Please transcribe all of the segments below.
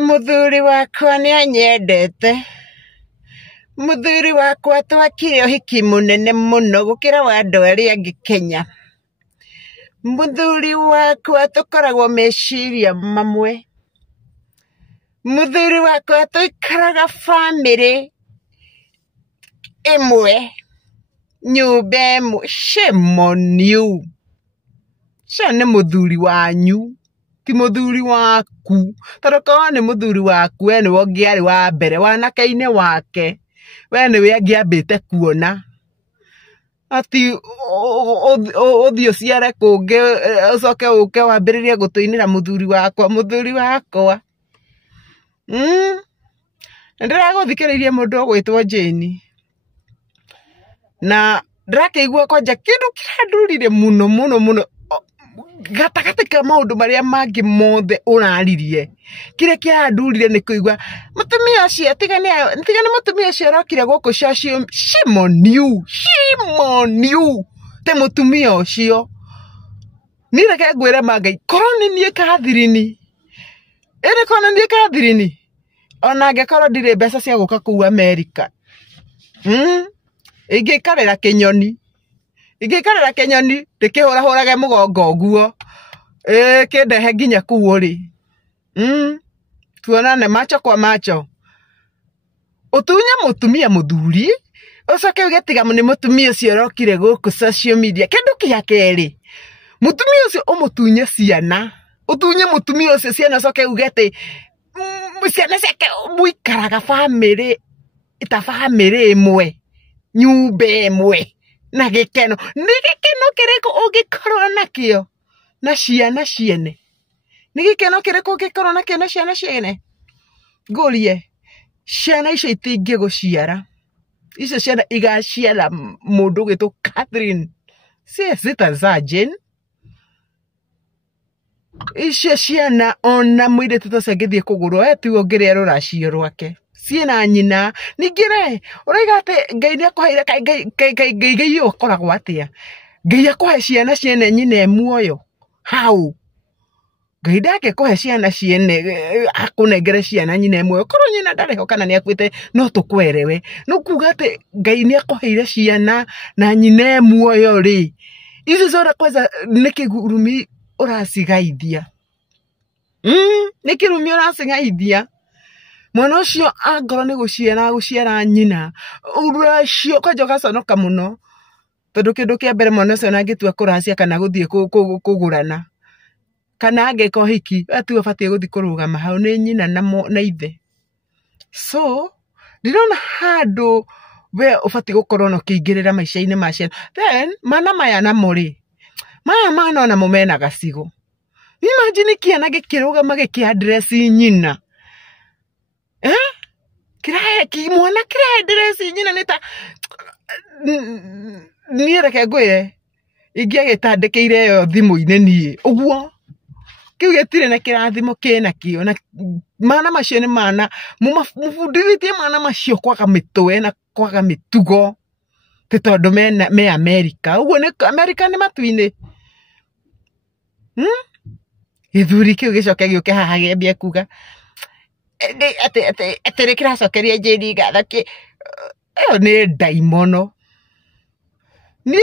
Muthuri wakwa ni anyendete. Muthuri wakwa twakire uhiki munene muno gukira wa andu aria angi Kenya. Muthuri wakwa tukoragwo meciria mamwe. Muthuri wakwa tuikaraga family imwe, nyumba imwe. Shame on you. Cio ni muthuri wanyu, ti muthuri waku. Tondu korwo ni muthuri waku, we niwe ungiari wa mbere wanake-ini wake, we niwe angiambite kuona. Ati uthii uciare kungi ucoke uke wambiririe gutuinira muthuri wakwa. Muthuri wakwa ndiraguthikiriria mundu ugwitwo Jane, na ndirakeigua kwanja kindu kirandurire muno gatagati ka maundu maria mangi mothe uraririe. Kire kirandurire ni kuigua mutumia ucio tigani mutumia ucio arokire guku social. Shame on you, shame on you. Te mutumia ucio ni reke ngwire mangai korwo ni nie Catherine, ere korwo ni nie Catherine, ona angekorwo ndire mbeca cia guka kuu America, ingikarira kinyoni ndikihurahurage mugongo uguo, kindehe nginya kuu uri. Tuonane macho kwa macho. Utunya mutumia muthuri ucoke ugetiga ni mutumia ucio arokire guku social media. Kindu kia keri, mutumia ucio umutunye ciana, utunye mutumia ucio ciana ucoke ugete ciana ciake muikaraga family, ita family imwe, nyumba imwe na gikeno. Ni gikeno kiriko ungikorwo nakio na ciana ciene? Ni gikeno kiriko ungikorwo nakio na ciana ciene? Ngurie, ciana icio itingiguciara. Icio ciana igaciara mundu gwitwo Catherine, zita Jane. Icio ciana ona muiritu toce ngithie kugurwo tu ungiria ruracio rwake. Ciena nyina ningire uraiga ati Ngai ni akuheire Ngai ukoragwo atia? Ngai akuhe ciana ciene nyina muoyo? How? Ngai ndangekuhe ciana ciene akunengere ciana nyina muoyo korwo nyina ndariho kana ni akuite? No tukwerewe no kuga ati Ngai ni akuheire ciana na nyina muoyo ri izo zora kwanza ni kigurumi uracigaithia. Ni kirumi uracigaithia. Mwana ucio angorwo ni guciara nyina uracio kwanja ugaconoka muno, tondu kindu kia mbere mwana ucio nangitua kuracia kana guthie kugurana kana angeka uhiki atu abatie guthie kurugama hau ni nyina na ithe. So ndirona handu we ubatie gukorwo no kiingirira maisha-ini ma ciana. Then mana maya na muri maya mana ona mumena gacigo. Imagine kiana gikirugama gikiaddress nyina. Mwana kirahe dresi nyina nita ni reke ngwire ingiagitandikire yo thimu-ini nie uguo kiu gitire na kirathimo kina kio. Na mana macio ni mana mubundithitie mana macio kwaga mitwe na kwaga mitugo ti tondu me America. Uguo ni America ni matu-ini. Githuri kiu gicoke giuke haha giambie kuga ati kiracokeria Jane ngatho ki iyo ni daimono. Ni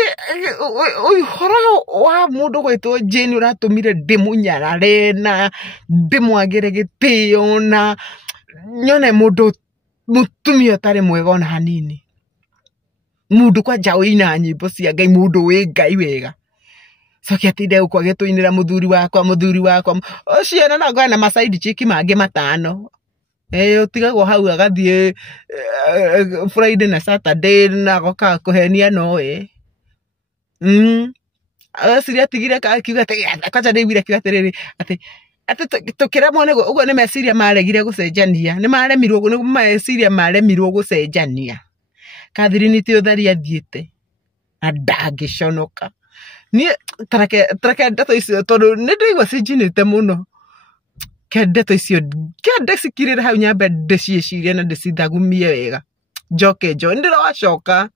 uhoro wa mundu gwitwo Jane uratumire ndimunyarare na ndimwagire gitio na nyone mundu mutumia tari mwega ona hanini. Mundu kwanja uina nyimbo cia Ngai, mundu wi Ngai wega. Coke atinde uko agituinira muthuri wakwa ucio na ngona masaidi chiki mangi matano. Utigagwo hau agathie Friday na Saturday na goka kuhenia no asiria tigire akiuga ati kwacha ndiguire kiuga atiriri ati tukiremwo ni uguo ni meciria maregire gucenjania, ni maremirwo ni meciria maremirwo gucenjania. Catherine ti uthari athiite na ndangiconoka ni tarake ndeto icio tondu ni ndigwa cinjinite muno. Ndeto icio ndecikirire hau nyambe ndiciecirie na ndicithagumie wega njoke njo ndiracoka.